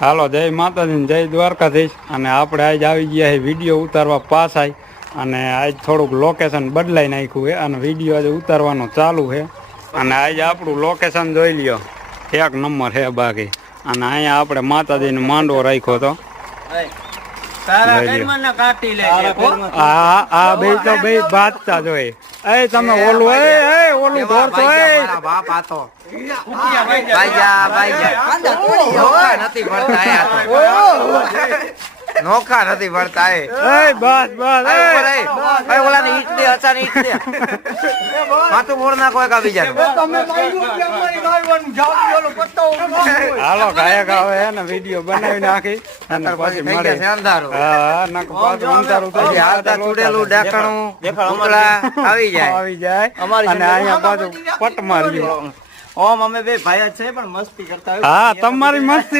હાલો જય માતાજી જય દ્વારકાધીશ અને આપણે આજ આવી ગયા છે વિડીયો ઉતારવા પાછા અને આજ થોડુંક લોકેશન બદલાઈ નાખ્યું છે અને વિડીયો આજે ઉતારવાનો ચાલુ છે અને આજે આપણું લોકેશન જોઈ લ્યો એક નંબર છે બાકી અને અહીંયા આપણે માતાજીનો માંડવો રાખ્યો હતો આ બે તો બે બાદશાહ જોઈ એ તમે ઓલું ઓલું ઢોરશો બાપ આતો નોખા નથી ભરતા બસ બસ ઓલા ને ઈટ દે અચાન ઈટ દે માથું મોડ નાખો એક બીજા હાલો ગાયક આવે ને વિડીયો બનાવી નાખી અને પછી મળે હા નક પાછું અંધારું થઈ જાય હાલતા ચૂડેલું ડાકણું આવી જાય અને અહીંયા પાછું પટ માર્યો ઓમ અમે બે ભાઈ જ છે પણ મસ્તી કરતા હોય હા તમારી મસ્તી